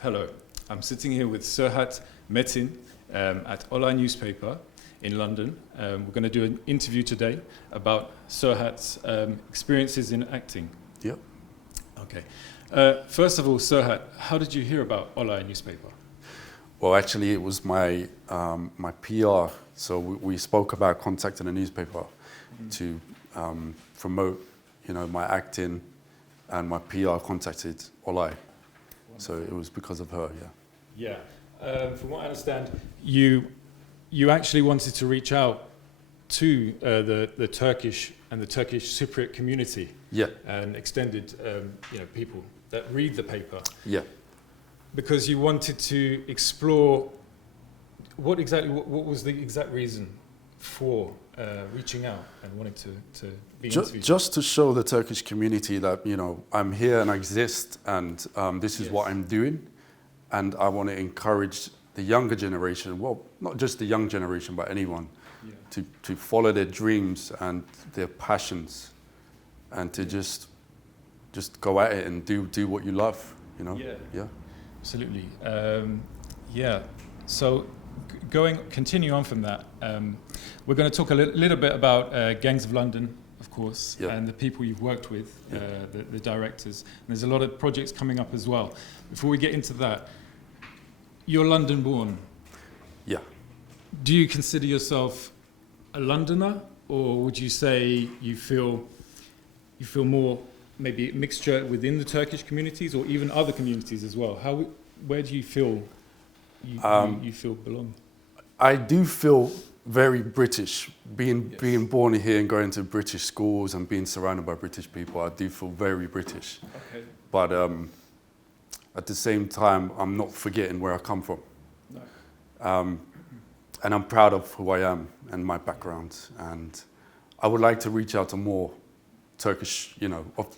Hello, I'm sitting here with Serhat Metin at Online Newspaper in London. We're going to do an interview today about Serhat's experiences in acting. Yep. Okay. First of all, Serhat, how did you hear about Online Newspaper? Well, actually, it was my my PR. So we spoke about contacting a newspaper to promote, my acting, and my PR contacted Olai. So it was because of her, yeah. Yeah. From what I understand, you actually wanted to reach out to the Turkish and the Turkish Cypriot community. Yeah. And extended, people that read the paper. Yeah. Because you wanted to explore what was the exact reason for reaching out and wanting to be interviewed? Just to show the Turkish community that, I'm here and I exist, and this is what I'm doing. And I want to encourage the younger generation, well, not just the young generation, but anyone, to follow their dreams and their passions, and to just go at it and do what you love, Yeah. Absolutely. So continue on from that. We're going to talk a little bit about Gangs of London, of course, and the people you've worked with, the directors. And there's a lot of projects coming up as well. Before we get into that, you're London born. Yeah. Do you consider yourself a Londoner, or would you say you feel more maybe a mixture within the Turkish communities or even other communities as well? Where do you feel you feel belong? I do feel very British. Being born here and going to British schools and being surrounded by British people, I do feel very British. Okay. But at the same time, I'm not forgetting where I come from. No. And I'm proud of who I am and my background. And I would like to reach out to more Turkish, of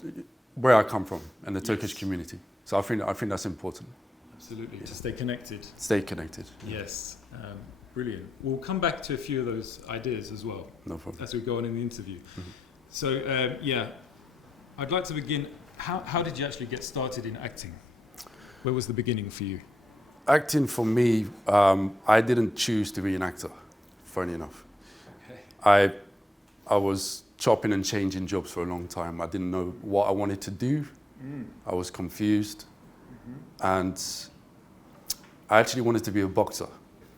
where I come from and the Turkish community. So I think that's important. Absolutely. To stay connected. Stay connected. Yes. Brilliant. We'll come back to a few of those ideas as well. No problem. As we go on in the interview. Mm-hmm. So, I'd like to begin. How did you actually get started in acting? Where was the beginning for you? Acting for me, I didn't choose to be an actor, funny enough. Okay. I was chopping and changing jobs for a long time. I didn't know what I wanted to do. I was confused. And I actually wanted to be a boxer.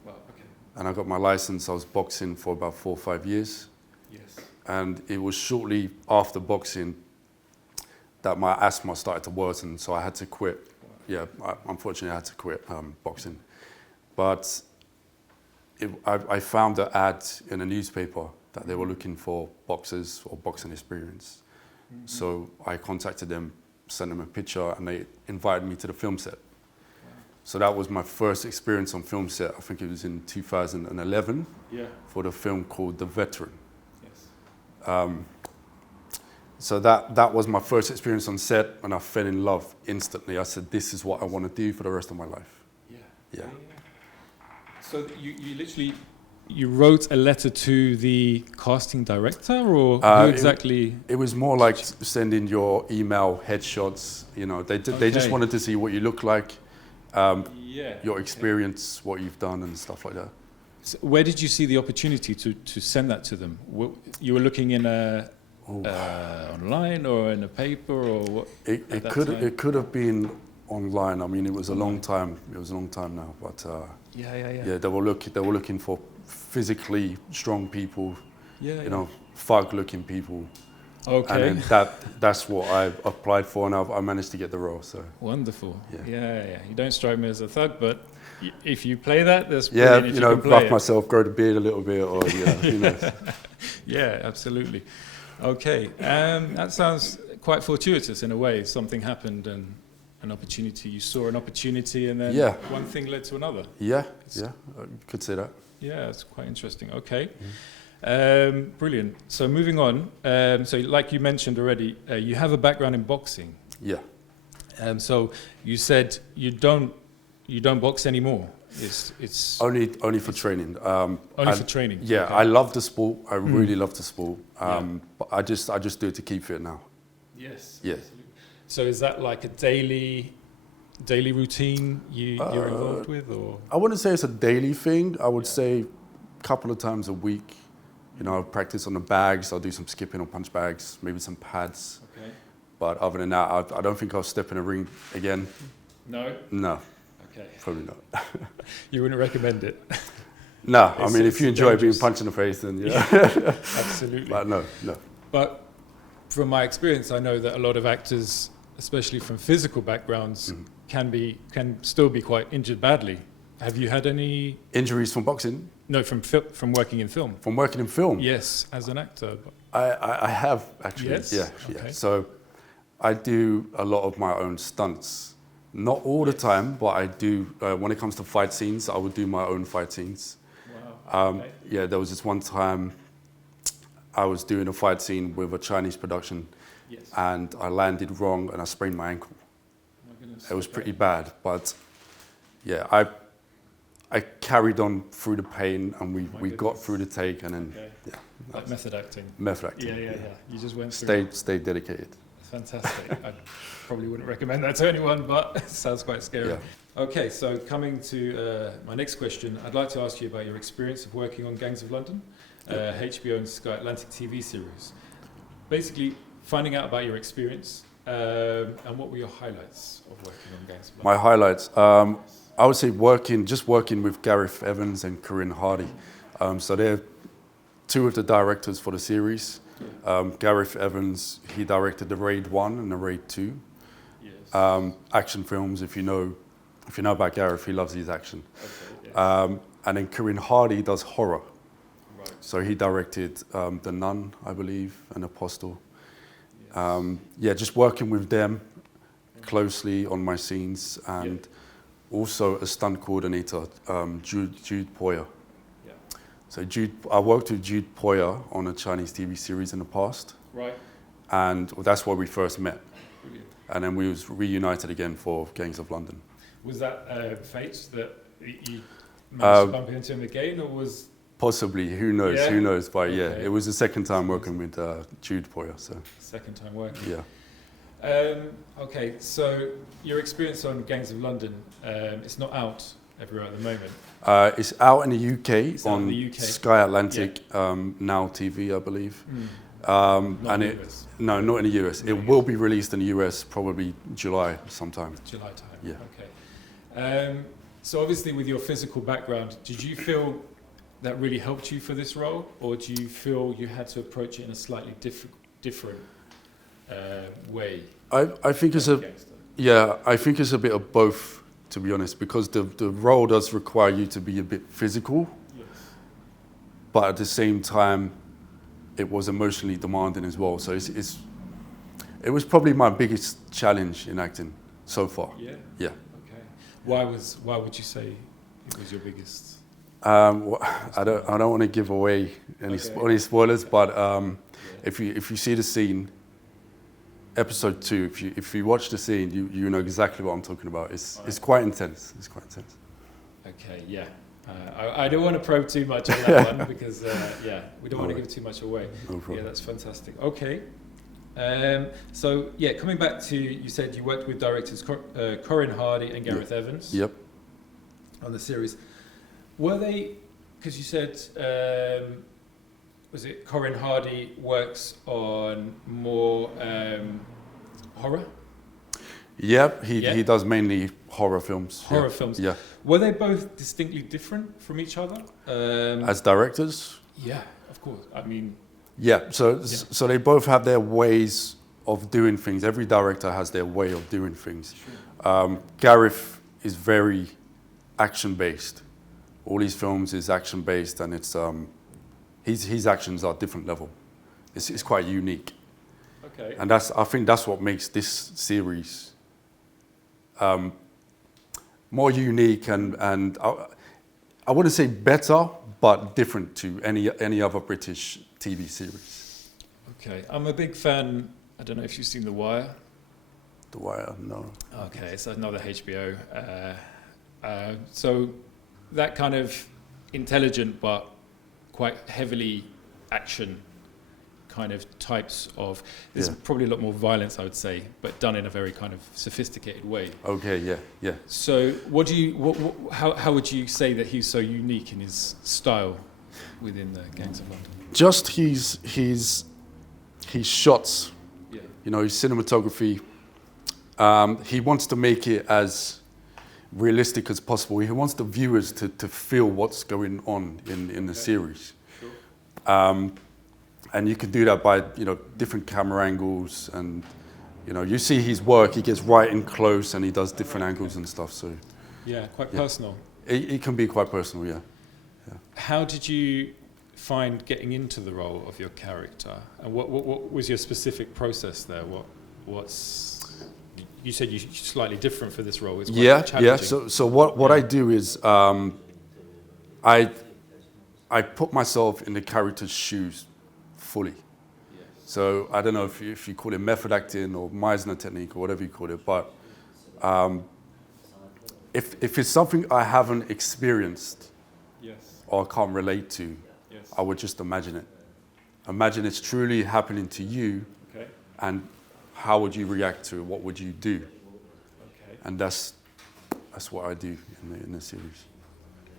Wow, okay. And I got my license. I was boxing for about 4 or 5 years. Yes. And it was shortly after boxing that my asthma started to worsen, so I had to quit. Wow. Yeah, unfortunately I had to quit boxing. But I found an ad in a newspaper that they were looking for boxers or boxing experience. Mm-hmm. So I contacted them, sent them a picture, and they invited me to the film set. Wow. So that was my first experience on film set. I think it was in 2011 for the film called The Veteran. Yes. So that was my first experience on set, and I fell in love instantly. I said, this is what I want to do for the rest of my life. Yeah. So you literally wrote a letter to the casting director, or who exactly? It was more like sending your email headshots. They just wanted to see what you look like, your experience, what you've done, and stuff like that. So where did you see the opportunity to send that to them? You were looking in online or in a paper, or what? It could have been online. I mean, it was a long time. It was a long time now, but yeah. They were looking for physically strong people, thug-looking people. Okay. And that's what I applied for, and I managed to get the role. So wonderful. Yeah. You don't strike me as a thug, but if you play that, that's brilliant. Buff myself, grow the beard a little bit, or who knows. Yeah, absolutely. Okay, that sounds quite fortuitous in a way. Something happened and you saw an opportunity, and then one thing led to another. Yeah, I could say that. Yeah, it's quite interesting. Okay, brilliant. So moving on, so like you mentioned already, you have a background in boxing. Yeah. So you said you don't box anymore. It's only for training. Only for training. Yeah, okay. I love the sport. I really love the sport. But I just do it to keep fit now. Yes. Yeah. Absolutely. So is that like a daily daily routine you're involved with, or? I wouldn't say it's a daily thing. I would say a couple of times a week. You know, I'll practice on the bags. I'll do some skipping on punch bags, maybe some pads. Okay. But other than that, I don't think I'll step in a ring again. No? No. Okay. Probably not. You wouldn't recommend it? No, I mean, if you enjoy being punched in the face, then yeah. Absolutely. But no. But from my experience, I know that a lot of actors, especially from physical backgrounds, can still be quite injured badly. Have you had any injuries from boxing? No, from working in film. From working in film? Yes, as an actor. I have actually. Yes? Yeah. Okay. So I do a lot of my own stunts. Not all the time, but I do. When it comes to fight scenes, I would do my own fight scenes. Wow. Okay. Yeah, there was this one time I was doing a fight scene with a Chinese production, and I landed wrong and I sprained my ankle. Oh my goodness. It was pretty bad, but yeah, I carried on through the pain, and we got through the take, and then like method acting. Method acting. Yeah. You just went through. Stay dedicated. Fantastic. I probably wouldn't recommend that to anyone, but it sounds quite scary. Yeah. Okay, so coming to my next question, I'd like to ask you about your experience of working on Gangs of London, HBO and Sky Atlantic TV series. Basically, finding out about your experience and what were your highlights of working on Gangs of London? My highlights, I would say working with Gareth Evans and Corinne Hardy. So they're two of the directors for the series. Gareth Evans, he directed the Raid 1 and the Raid 2. Yes. Action films, if you know about Gareth, he loves his action. Okay, yes. And then Corinne Hardy does horror. Right. So he directed The Nun, I believe, and Apostle. Yes. Just working with them closely on my scenes, and also a stunt coordinator, Jude Poyer. So I worked with Jude Poyer on a Chinese TV series in the past. Right. And that's where we first met. Brilliant. And then we was reunited again for Gangs of London. Was that fate that you managed to bump into him again, or was... Possibly, who knows, but okay. It was the second time working with Jude Poyer. So. Second time working. Yeah. Okay, so your experience on Gangs of London, it's not out everywhere at the moment. It's out in the UK on the UK. Sky Atlantic, Now TV, I believe. Not in the US. No, not in the US. It will be released in the US probably July sometime. July time. Yeah. Okay. So obviously, with your physical background, did you feel that really helped you for this role, or do you feel you had to approach it in a slightly different way? I think it's I think it's a bit of both, to be honest, because the role does require you to be a bit physical, but at the same time, it was emotionally demanding as well. So it was probably my biggest challenge in acting so far. Yeah. Yeah. Okay. Why would you say it was your biggest? I don't want to give away any spoilers, but if you see the scene, episode 2, if you watch the scene, you know exactly what I'm talking about. It's quite intense. It's quite intense. Okay, yeah. I don't want to probe too much on that one because we don't want to give too much away. No problem. Yeah, that's fantastic. Okay. So coming back to, you said you worked with directors Corinne Hardy and Gareth Evans. Yep. On the series. Were they, because you said, was it Corinne Hardy works on more horror? Yep, he does mainly horror films. Horror films. Yeah. Were they both distinctly different from each other? As directors? Yeah, of course. I mean... Yeah, so they both have their ways of doing things. Every director has their way of doing things. Sure. Gareth is very action-based. All his films is action-based, and it's his actions are different level. It's quite unique. Okay. And I think that's what makes this series more unique and I wouldn't say better, but different to any other British TV series. Okay, I'm a big fan. I don't know if you've seen The Wire. The Wire, no. Okay, it's another HBO. So that kind of intelligent but quite heavily action kind of types of. There's probably a lot more violence, I would say, but done in a very kind of sophisticated way. Okay, yeah. So, how would you say that he's so unique in his style within the Gangs of London? Just his shots, Yeah. you know, his cinematography. He wants to make it as realistic as possible. He wants the viewers to feel what's going on in the series. Sure. And you can do that by, you know, different camera angles, and, you know, you see his work, he gets right in close and he does different angles and stuff, so. Yeah, quite personal. It can be quite personal, yeah. How did you find getting into the role of your character? And what was your specific process there? You said you're slightly different for this role. It's quite challenging. So what I do is I put myself in the character's shoes fully. Yes. So I don't know if you call it method acting or Meisner technique or whatever you call it, but if it's something I haven't experienced or can't relate to, I would just imagine it. Imagine it's truly happening to you, and how would you react to it? What would you do? And that's what I do in the series.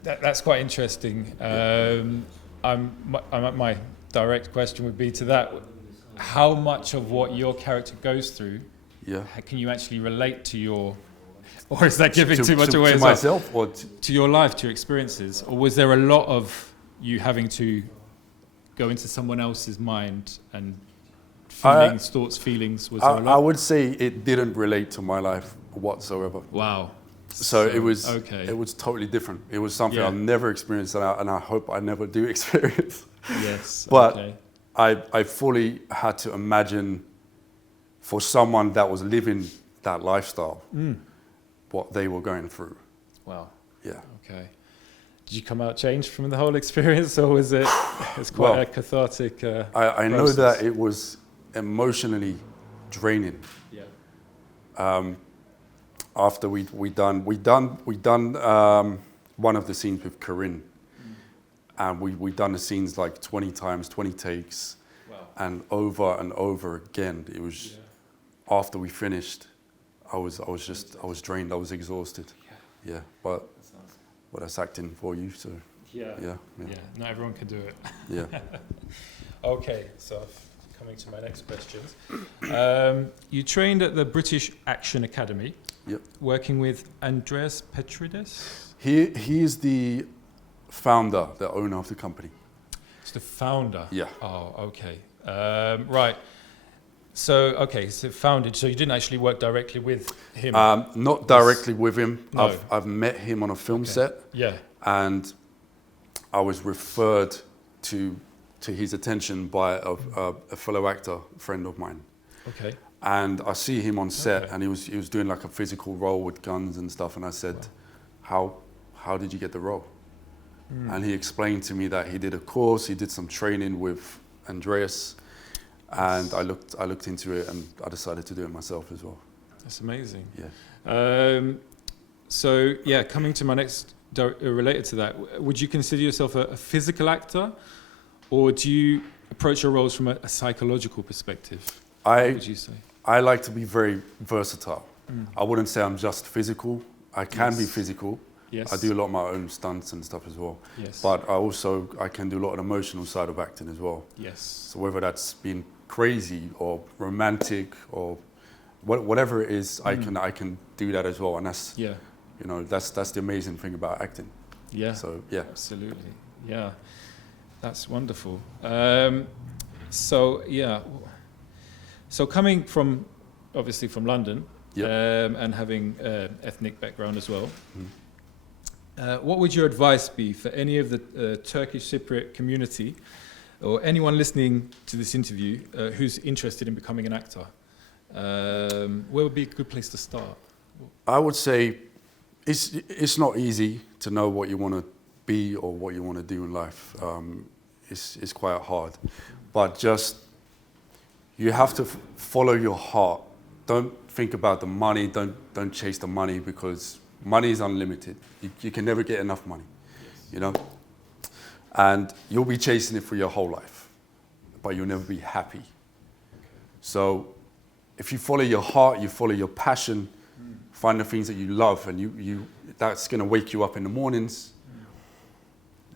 That's quite interesting. My direct question would be to that: how much of what your character goes through, can you actually relate to your, or is that giving too much away? To myself, or to your life, to your experiences, or was there a lot of you having to go into someone else's mind and thoughts, feelings? Was there a lot? I would say it didn't relate to my life whatsoever. Wow. So it was totally different. It was something I've never experienced, and I hope I never do experience. Yes. But I fully had to imagine, for someone that was living that lifestyle, what they were going through. Wow. Yeah. Okay. Did you come out changed from the whole experience, or was it's quite a cathartic I know that it was emotionally draining. Yeah. After we done one of the scenes with Corinne, and we done the scenes like 20 times, 20 takes, and over again. It was after we finished, I was drained. I was exhausted. Yeah, but that's acting for you. So yeah. Not everyone can do it. Yeah. Okay, so coming to my next questions. You trained at the British Action Academy. Yep. Working with Andreas Petrides? He is the founder, the owner of the company. He's the founder? Yeah. Oh, okay. Right. So founded. So you didn't actually work directly with him? Not directly with him. No. I've met him on a film set. Yeah. And I was referred to his attention by a fellow actor, friend of mine. Okay. And I see him on set, and he was doing like a physical role with guns and stuff. And I said, how did you get the role? And he explained to me that he did a course, he did some training with Andreas, and I looked into it, and I decided to do it myself as well. That's amazing. Yeah. So coming to my next related to that, would you consider yourself a physical actor, or do you approach your roles from a psychological perspective? What would you say? I like to be very versatile. I wouldn't say I'm just physical. I can be physical. Yes. I do a lot of my own stunts and stuff as well. Yes. But I can do a lot of the emotional side of acting as well. Yes. So whether that's been crazy or romantic or whatever it is, I can do that as well. And that's that's the amazing thing about acting. Yeah. So Absolutely. Yeah. That's wonderful. So coming from, obviously from London, and having ethnic background as well, what would your advice be for any of the Turkish Cypriot community, or anyone listening to this interview who's interested in becoming an actor? Where would be a good place to start? I would say it's not easy to know what you want to be or what you want to do in life. It's quite hard, but just you have to follow your heart. Don't think about the money. Don't chase the money, because money is unlimited. You can never get enough money, you know. And you'll be chasing it for your whole life. but you'll never be happy. So if you follow your heart, you follow your passion, find the things that you love, and you that's going to wake you up in the mornings,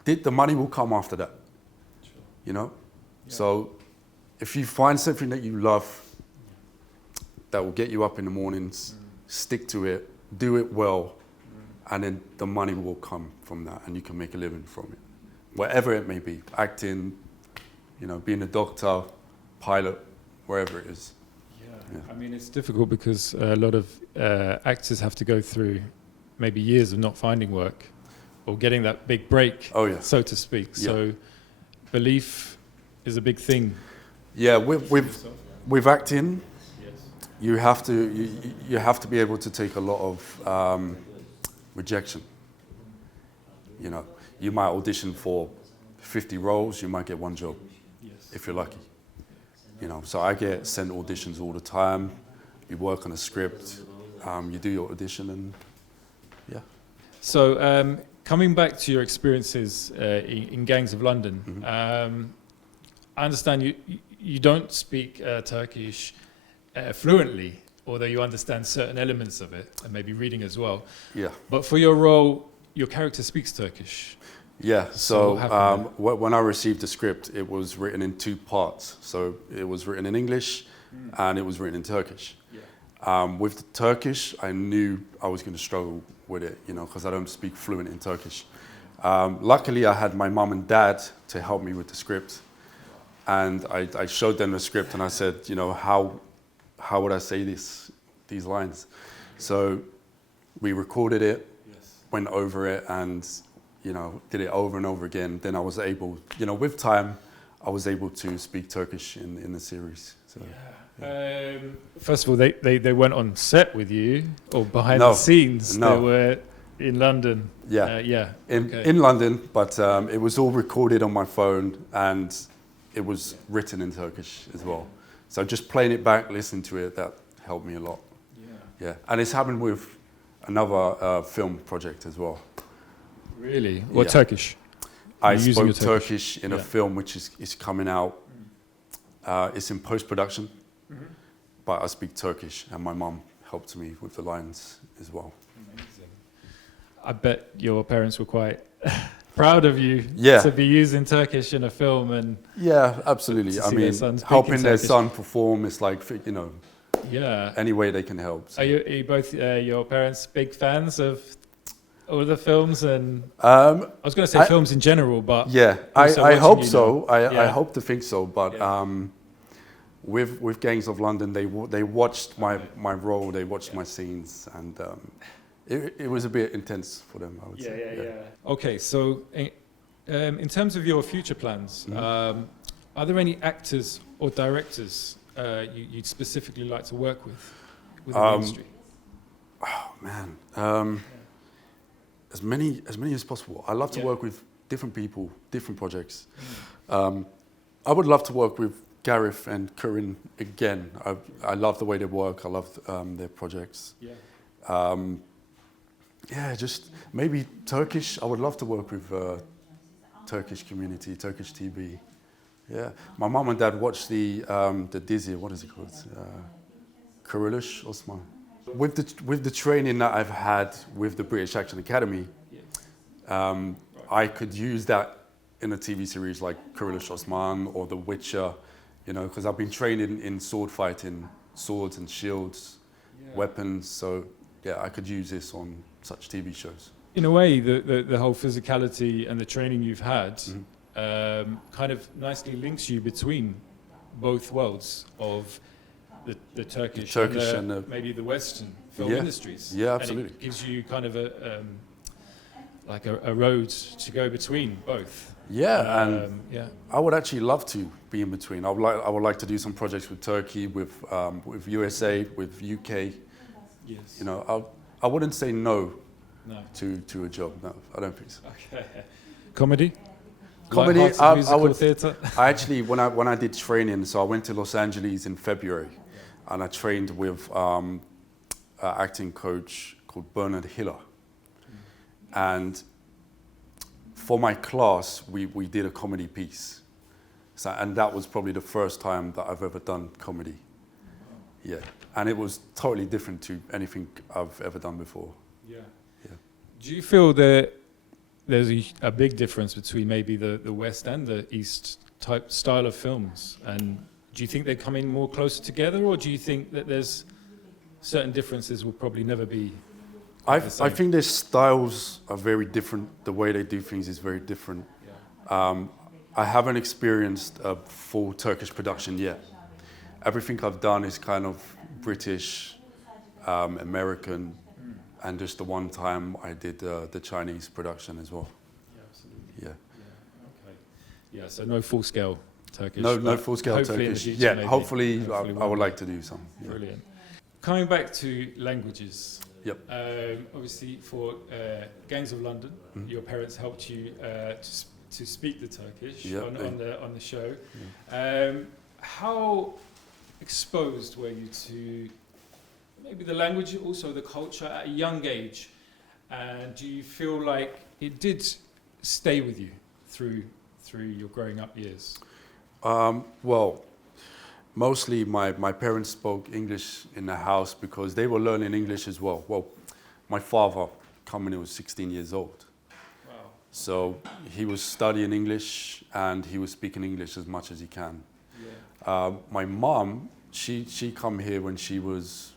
the money will come after that, you know? Yeah. So if you find something that you love that will get you up in the mornings, stick to it, do it well, and then the money will come from that, and you can make a living from it. Whatever it may be, acting, you know, being a doctor, pilot, wherever it is. Yeah. I mean, it's difficult because a lot of actors have to go through maybe years of not finding work or getting that big break, so to speak. Yeah. So belief is a big thing. Yeah, with acting, you have to be able to take a lot of rejection. You know, you might audition for 50 roles, you might get one job, if you're lucky. You know, so I get sent auditions all the time. You work on a script, you do your audition, and yeah. So coming back to your experiences in Gangs of London, I understand you don't speak Turkish fluently, although you understand certain elements of it, and maybe reading as well. Yeah. But for your role, your character speaks Turkish. Yeah, so when I received the script, it was written in 2 parts. So it was written in English and it was written in Turkish. Yeah. With the Turkish, I knew I was going to struggle with it, you know, because I don't speak fluent in Turkish. Luckily, I had my mum and dad to help me with the script. And I showed them the script and I said, you know, how would I say these lines? So we recorded it, went over it, and you know, did it over and over again. Then I was able, you know, with time, I was able to speak Turkish in the series. So, yeah. First of all, they went on set with you, or behind the scenes? No. They were in London. Yeah. In London, but it was all recorded on my phone, and it was written in Turkish as well. So just playing it back, listening to it, that helped me a lot. Yeah. And it's happened with another film project as well. Really? What, Turkish? I spoke Turkish in a film which is coming out. It's in post-production, but I speak Turkish, and my mum helped me with the lines as well. Amazing. I bet your parents were quite proud of you to be using Turkish in a film. And yeah, absolutely. I mean, helping their son perform is like, you know, any way they can help. So. Are you both, your parents, big fans of all the films? And I was going to say films in general, but yeah, I hope so. I hope to think so. But with Gangs of London, they watched my role, they watched my scenes, and it was a bit intense for them, I would say. Yeah. Okay, so in terms of your future plans, are there any actors or directors you'd specifically like to work with within the industry? Oh man. As many as possible. I love to work with different people, different projects. I would love to work with Gareth and Corinne again. I love the way they work. I love their projects. Just maybe Turkish. I would love to work with Turkish community, Turkish TV. Yeah, my mum and dad watched the Dizi. What is it called? Kuruluş Osman. With the training that I've had with the British Action Academy, I could use that in a TV series like Kuruluş Osman or The Witcher, you know, because I've been trained in sword fighting, swords and shields, weapons. So yeah, I could use this on such TV shows. In a way, the whole physicality and the training you've had kind of nicely links you between both worlds of the Turkish and maybe the Western film industries. Yeah, absolutely. And it gives you kind of a road to go between both. Yeah, I would actually love to be in between. I would like to do some projects with Turkey, with USA, with UK. Yes. You know, I wouldn't say no to a job. No, I don't think so. Okay. Comedy, I would. Theatre. I actually, when I did training, so I went to Los Angeles in February, and I trained with an acting coach called Bernard Hiller, and for my class, we did a comedy piece. So, and that was probably the first time that I've ever done comedy. Yeah, and it was totally different to anything I've ever done before. Yeah. Yeah. Do you feel that there's a big difference between maybe the West and the East type style of films? And do you think they come in more closer together, or do you think that there's certain differences will probably never be the same? I think their styles are very different. The way they do things is very different. Yeah. I haven't experienced a full Turkish production yet. Everything I've done is kind of British, American, and just the one time I did the Chinese production as well. Yeah, absolutely. Yeah. Yeah. Okay. Yeah. So no full scale Turkish. No full scale hopefully Turkish. In the future, Yeah, maybe. hopefully I would one like to do some. Yeah. Brilliant. Coming back to languages. Yep. Obviously, for Gangs of London, your parents helped you to speak the Turkish on the show. Yeah. How exposed were you to maybe the language, also the culture at a young age? And do you feel like it did stay with you through your growing up years? Well, mostly my parents spoke English in the house because they were learning English as well. Well, my father came when he was 16 years old. Wow. So he was studying English and he was speaking English as much as he can. Yeah. My mom, she come here when she was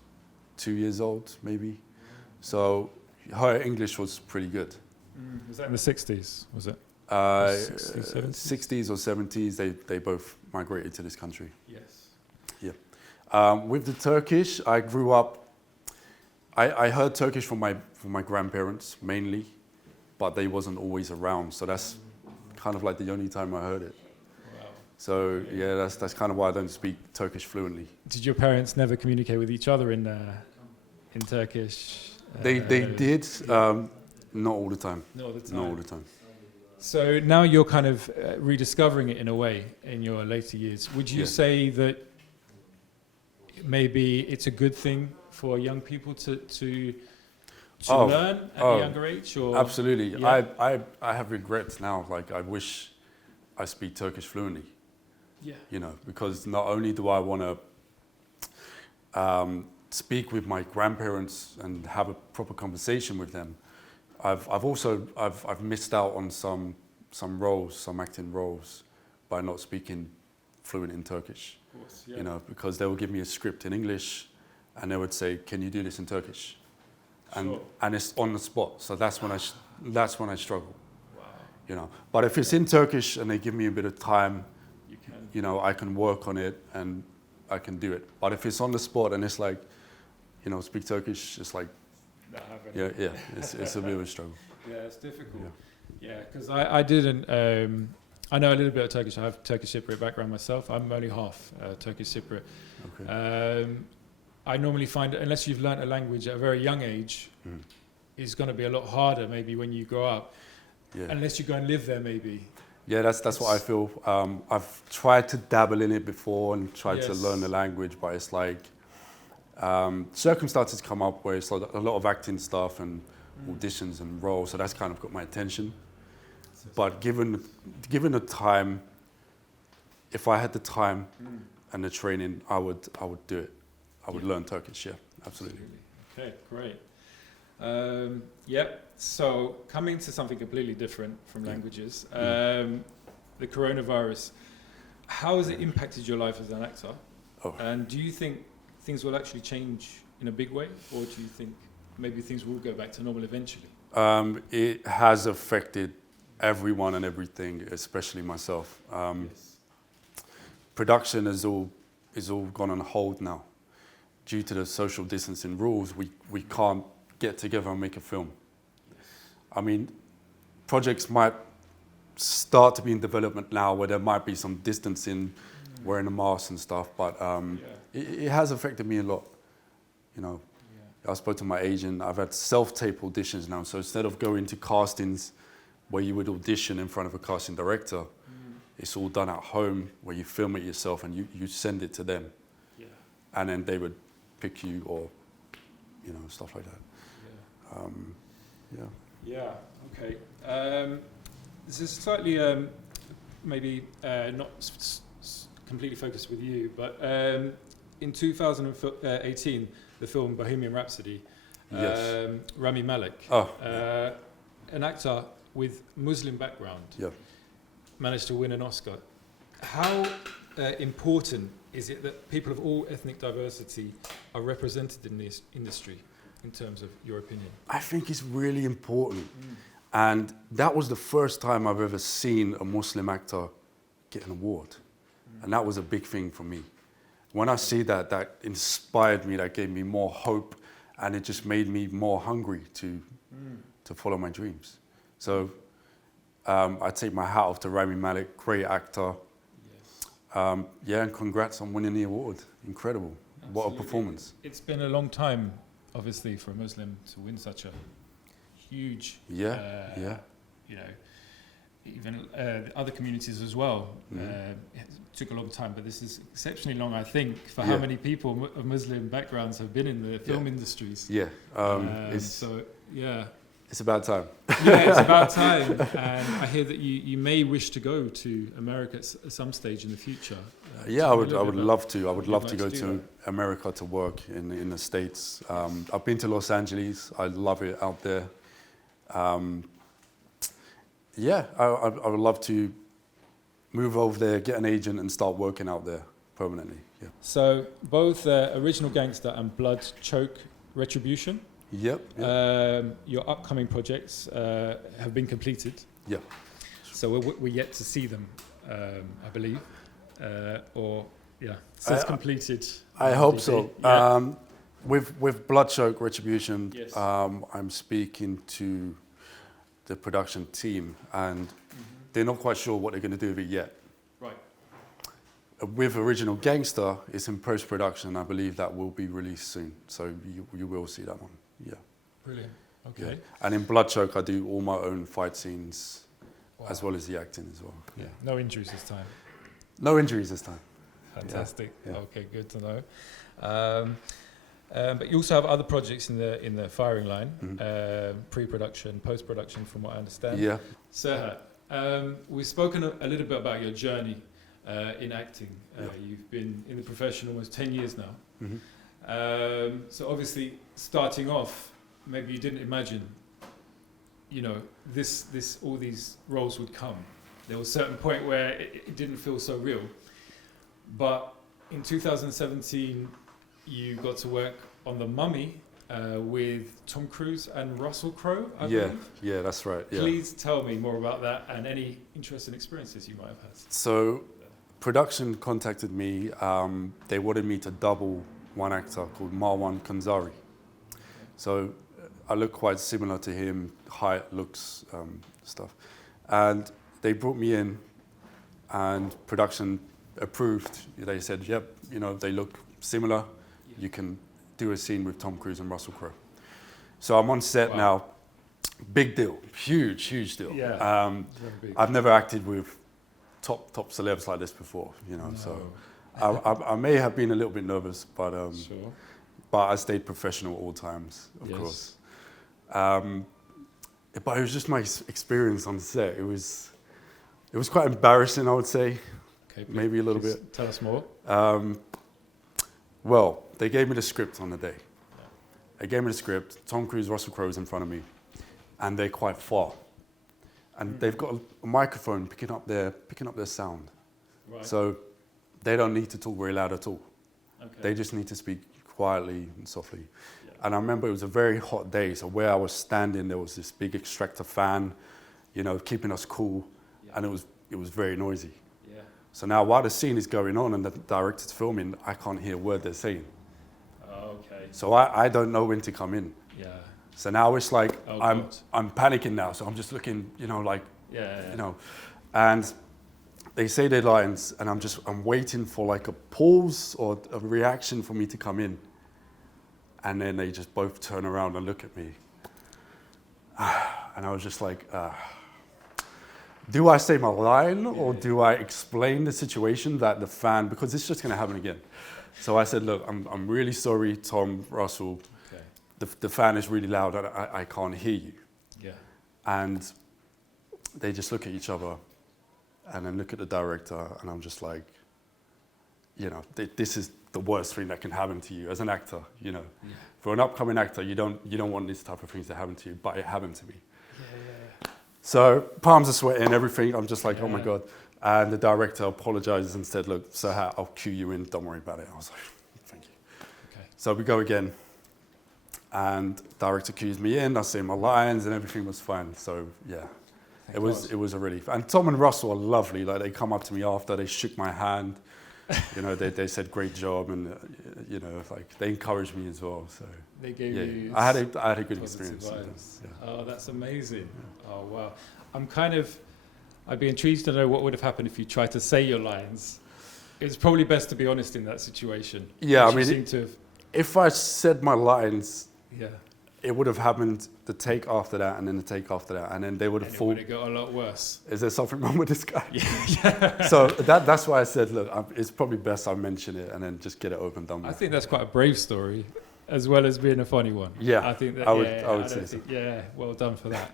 2 years old, maybe. So her English was pretty good. Was that in the 60s, was it? 60s, 70s? 60s or 70s, they both migrated to this country. Yes. Yeah. With the Turkish, I grew up, I heard Turkish from my grandparents mainly, but they wasn't always around. So that's kind of like the only time I heard it. Wow. So yeah, that's kind of why I don't speak Turkish fluently. Did your parents never communicate with each other in Turkish? They did, not all the time. Not all the time. Not all the time. So now you're kind of rediscovering it in a way in your later years. Would you say that maybe it's a good thing for young people to learn at a younger age? Or? Absolutely. Yeah. I have regrets now. Like I wish I speak Turkish fluently. Yeah. You know, because not only do I want to speak with my grandparents and have a proper conversation with them, I've also missed out on some roles, some acting roles, by not speaking fluent in Turkish. Of course, yeah. You know, because they would give me a script in English, and they would say, "Can you do this in Turkish?" And it's on the spot. So that's when I struggle. Wow. You know, but if it's in Turkish and they give me a bit of time, You know, I can work on it and I can do it. But if it's on the spot and it's like, you know, speak Turkish, it's like, it's a bit of a struggle. Yeah, it's difficult. Yeah, because I didn't. I know a little bit of Turkish. I have Turkish Cypriot background myself. I'm only half Turkish Cypriot. Okay. I normally find, unless you've learnt a language at a very young age, it's going to be a lot harder maybe when you grow up. Yeah. Unless you go and live there, maybe. Yeah, that's what I feel. I've tried to dabble in it before and tried to learn the language, but it's like circumstances come up where it's a lot of acting stuff and auditions and roles, so that's kind of got my attention. But given the time, if I had the time and the training, I would do it. I would learn Turkish. Yeah, absolutely. Okay, great. So coming to something completely different from languages, the coronavirus, how has it impacted your life as an actor? And do you think things will actually change in a big way, or do you think maybe things will go back to normal eventually? It has affected everyone and everything, especially myself. Production is all gone on hold now. Due to the social distancing rules, we can't get together and make a film. I mean, projects might start to be in development now where there might be some distancing, wearing a mask and stuff, but it has affected me a lot. You know, I spoke to my agent. I've had self-tape auditions now, so instead of going to castings where you would audition in front of a casting director, it's all done at home where you film it yourself and you send it to them. And then they would pick you or, you know, stuff like that. Okay. This is slightly maybe not completely focused with you, but in 2018, the film Bohemian Rhapsody, Yes. Rami Malek, Oh. an actor with Muslim background, Yeah. managed to win an Oscar. How important is it that people of all ethnic diversity are represented in this industry, in terms of your opinion? I think it's really important. And that was the first time I've ever seen a Muslim actor get an award. And that was a big thing for me. When I see that, that inspired me, that gave me more hope, and it just made me more hungry to follow my dreams. So I take my hat off to Rami Malek, great actor. Yeah, and congrats on winning the award. Incredible. Absolutely. What a performance. It's been a long time, obviously, for a Muslim to win such a huge, you know, even other communities as well. It took a long time, but this is exceptionally long, I think, for how many people of Muslim backgrounds have been in the film industries. Yeah. It's about time. Yeah, it's about time. And I hear that you may wish to go to America at some stage in the future. I would love to. I would love to go to America to work in the States. I've been to Los Angeles. I love it out there. I would love to move over there, get an agent, and start working out there permanently. Yeah. So both Original Gangster and Blood Choke Retribution. Yep. Your upcoming projects have been completed. Yeah. So we're yet to see them, I believe, since completed. I hope so. Yeah. With Blood Choke Retribution, yes. I'm speaking to the production team, and they're not quite sure what they're going to do with it yet. Right. With Original Gangster, it's in post-production. I believe that will be released soon, so you will see that one. Yeah. Brilliant. Okay. Yeah. And in Blood Choke, I do all my own fight scenes, as well as the acting as well. Yeah. No injuries this time. No injuries this time. Fantastic. Yeah. Okay, good to know. But you also have other projects in the firing line, pre-production, post-production, from what I understand. Yeah. Serhat, we've spoken a little bit about your journey in acting. You've been in the profession almost 10 years now. So obviously, starting off, maybe you didn't imagine, you know, all these roles would come. There was a certain point where it didn't feel so real. But in 2017, you got to work on The Mummy with Tom Cruise and Russell Crowe, I believe. Yeah, that's right. Yeah. Please tell me more about that and any interesting experiences you might have had. So, production contacted me. They wanted me to double one actor called Marwan Kanzari. So, I look quite similar to him, height, looks, stuff. And they brought me in, and production approved. They said, yep, you know, they look similar. You can do a scene with Tom Cruise and Russell Crowe. So I'm on set now. Big deal, huge deal. Yeah, I've never acted with top celebs like this before, you know. No. So I may have been a little bit nervous, but but I stayed professional at all times, of course. But it was just my experience on set. It was quite embarrassing, I would say. Okay, maybe a little bit. Tell us more. Well, they gave me the script on the day. They gave me the script. Tom Cruise, Russell Crowe is in front of me, and they're quite far, and they've got a microphone picking up their sound. Right. So they don't need to talk very loud at all. Okay. They just need to speak quietly and softly. Yeah. And I remember it was a very hot day, so where I was standing, there was this big extractor fan, you know, keeping us cool, and it was very noisy. So now while the scene is going on and the director's filming, I can't hear a word they're saying. Okay. So I don't know when to come in. Yeah. So now it's like I'm panicking now. So I'm just looking, you know, like, you know, and they say their lines, and I'm waiting for like a pause or a reaction for me to come in. And then they just both turn around and look at me. And I was just like, do I say my line or do I explain the situation that the fan, because it's just going to happen again. So I said, look, I'm really sorry, Tom, Russell. Okay. The fan is really loud. I can't hear you. Yeah. And they just look at each other and then look at the director, and I'm just like, you know, this is the worst thing that can happen to you as an actor. You know, for an upcoming actor, you don't want this type of things to happen to you, but it happened to me. So palms are sweating, everything. I'm just like, oh my God. And the director apologizes and said, look, Serhat, I'll cue you in. Don't worry about it. I was like, thank you. Okay. So we go again. And director cues me in. I say my lines and everything was fine. So yeah, it was a relief. And Tom and Russell are lovely. Like they come up to me after, they shook my hand. You know, they said great job, and you know, like they encouraged me as well. So they gave you. I had a good experience. Yeah. Oh, that's amazing. Yeah. Oh wow. I'd be intrigued to know what would have happened if you tried to say your lines. It's probably best to be honest in that situation. Yeah, I mean, if I said my lines, it would have happened the take after that, and then the take after that, and then they would have fallen. It would have got a lot worse. Is there something wrong with this guy? Yeah. So that's why I said, look, it's probably best I mention it and then just get it over and done with. I think that's quite a brave story, as well as being a funny one. Yeah, I think that. I would say so. Yeah, well done for that.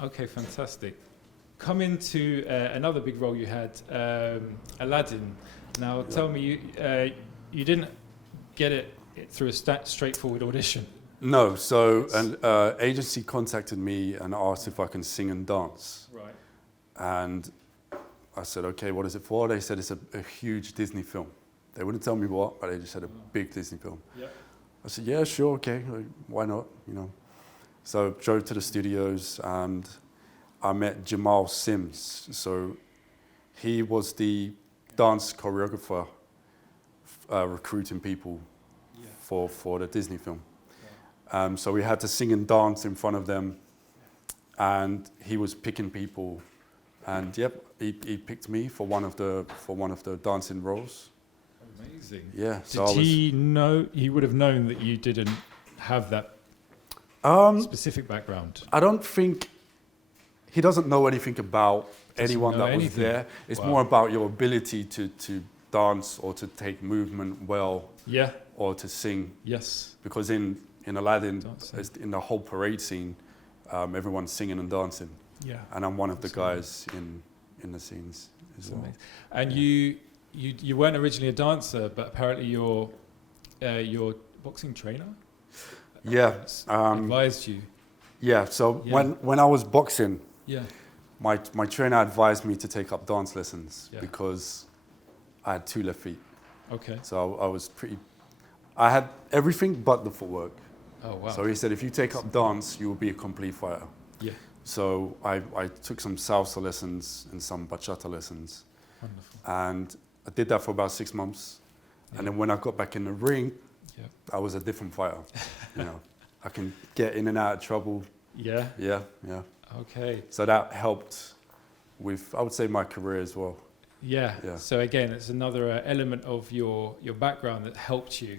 Okay, fantastic. Come into another big role you had, Aladdin. Now, tell me, you didn't get it through a straightforward audition. No, so an agency contacted me and asked if I can sing and dance. Right. And I said, okay, what is it for? They said it's a huge Disney film. They wouldn't tell me what, but they just said a big Disney film. Yeah. I said, yeah, sure, okay, like, why not, you know. So drove to the studios and I met Jamal Sims. So he was the dance choreographer recruiting people for the Disney film. So we had to sing and dance in front of them, and he was picking people, and he picked me for one of the dancing roles. Amazing. Yeah. Did he know? He would have known that you didn't have that specific background. I don't think he doesn't know anything about anyone that was there. It's more about your ability to dance or to take movement well. Yeah. Or to sing. Yes. Because in Aladdin, in the whole parade scene, everyone's singing and dancing. Yeah. And I'm one of the guys in the scenes as well. And you weren't originally a dancer, but apparently you're boxing trainer. Yeah. Advised you. Yeah. So when I was boxing, my trainer advised me to take up dance lessons because I had 2 left feet. Okay. So I had everything but the footwork. Oh, wow. So he said, if you take up dance, you will be a complete fighter. Yeah. So I took some salsa lessons and some bachata lessons. Wonderful. And I did that for about 6 months. Yeah. And then when I got back in the ring, I was a different fighter. You know, I can get in and out of trouble. Yeah. Yeah, yeah. Okay. So that helped with, I would say, my career as well. Yeah. So again, it's another element of your background that helped you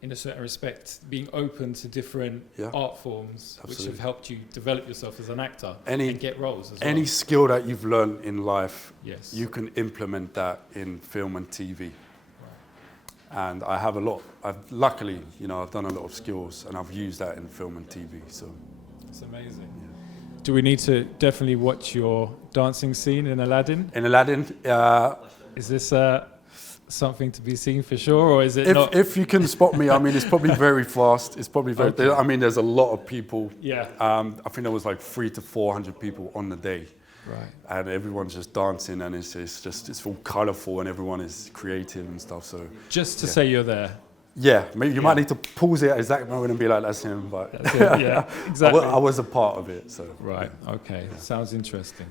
in a certain respect, being open to different art forms, which have helped you develop yourself as an actor and get roles as well. Any skill that you've learned in life, you can implement that in film and TV. Right. And I have a lot. Luckily, you know, I've done a lot of skills and I've used that in film and TV. So it's amazing. Yeah. Do we need to definitely watch your dancing scene in Aladdin? In Aladdin, is this something to be seen for sure, or is it not? If you can spot me, I mean, it's probably very fast. It's probably very. Okay. I mean, there's a lot of people. Yeah. I think there was like 300 to 400 people on the day. Right. And everyone's just dancing, and it's all colourful, and everyone is creative and stuff. So just to say you're there. Yeah, maybe you might need to pause it at exact moment and be like, that's him. But yeah, exactly. I was a part of it. So right. Okay. Yeah. Sounds interesting.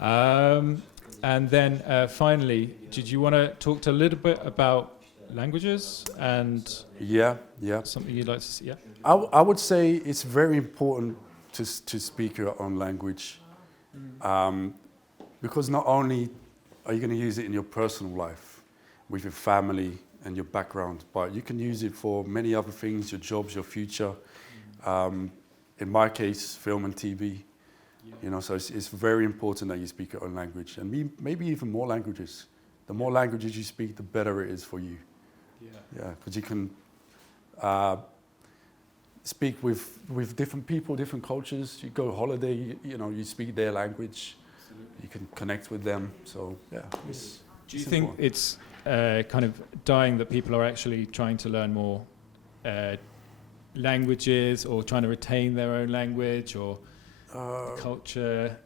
Yeah. And then finally, did you want to talk a little bit about languages and something you'd like to see? Yeah. I would say it's very important to speak your own language, because not only are you going to use it in your personal life with your family and your background, but you can use it for many other things, your jobs, your future. In my case, film and TV. You know, so it's very important that you speak your own language, and maybe even more languages. The more languages you speak, the better it is for you. Yeah, because you can speak with different people, different cultures. You go holiday, you know, you speak their language. you can connect with them. So yeah. Do you think it's kind of dying that people are actually trying to learn more languages or trying to retain their own language or cultural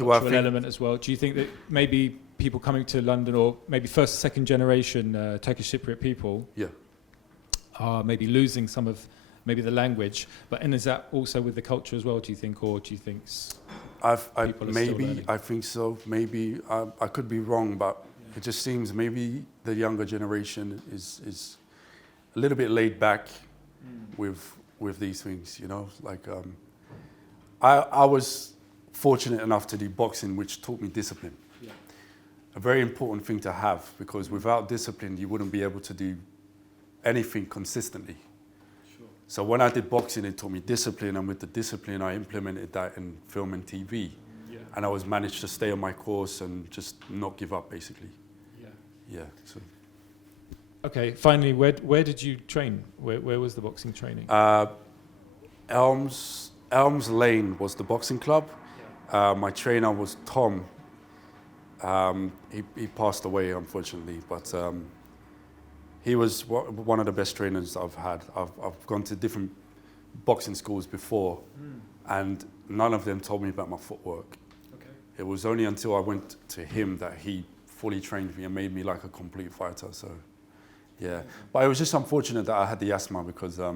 element as well? Do you think that maybe people coming to London or maybe first, second generation Turkish Cypriot people are maybe losing some of maybe the language, and is that also with the culture as well, do you think, or do you think I think so. Maybe I could be wrong, but it just seems maybe the younger generation is a little bit laid back with these things, you know. Like I was fortunate enough to do boxing, which taught me discipline. Yeah. A very important thing to have, because without discipline, you wouldn't be able to do anything consistently. So when I did boxing, it taught me discipline, and with the discipline, I implemented that in film and TV. Yeah. And I managed to stay on my course and just not give up, basically. Yeah. So. Okay. Finally, where did you train? Where was the boxing training? Elms Lane was the boxing club. Yeah. My trainer was Tom. He passed away, unfortunately, but. He was one of the best trainers I've had. I've gone to different boxing schools before, and none of them told me about my footwork. Okay. It was only until I went to him that he fully trained me and made me like a complete fighter. So, yeah. But it was just unfortunate that I had the asthma, because I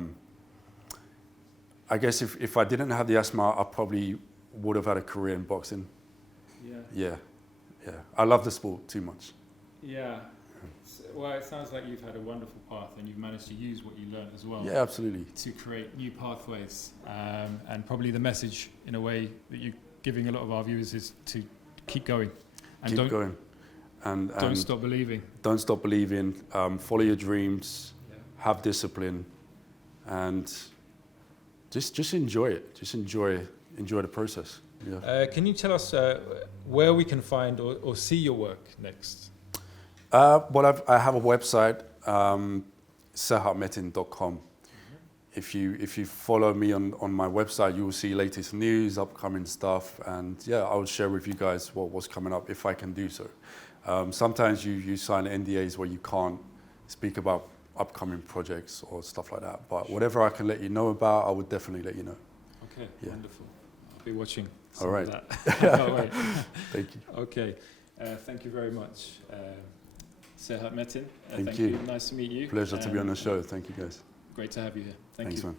guess if I didn't have the asthma, I probably would have had a career in boxing. Yeah. I love the sport too much. Yeah. Well, it sounds like you've had a wonderful path and you've managed to use what you learned as well. Yeah, absolutely. To create new pathways. And probably the message, in a way, that you're giving a lot of our viewers is to keep going. And keep going. And don't stop believing. Don't stop believing. Follow your dreams. Yeah. Have discipline. And just enjoy it. Just enjoy the process. Yeah. Can you tell us where we can find or see your work next? Well, I have a website, serhatmetin.com. If you follow me on my website, you will see latest news, upcoming stuff, and I will share with you guys what's coming up if I can do so. Sometimes you sign NDAs where you can't speak about upcoming projects or stuff like that, but whatever I can let you know about, I would definitely let you know. Okay, wonderful. I'll be watching. All right. Of that. Thank you. Okay, thank you very much. Serhat Metin. Thank you. Nice to meet you. Pleasure to be on the show. Thank you, guys. Great to have you here. Thanks, man.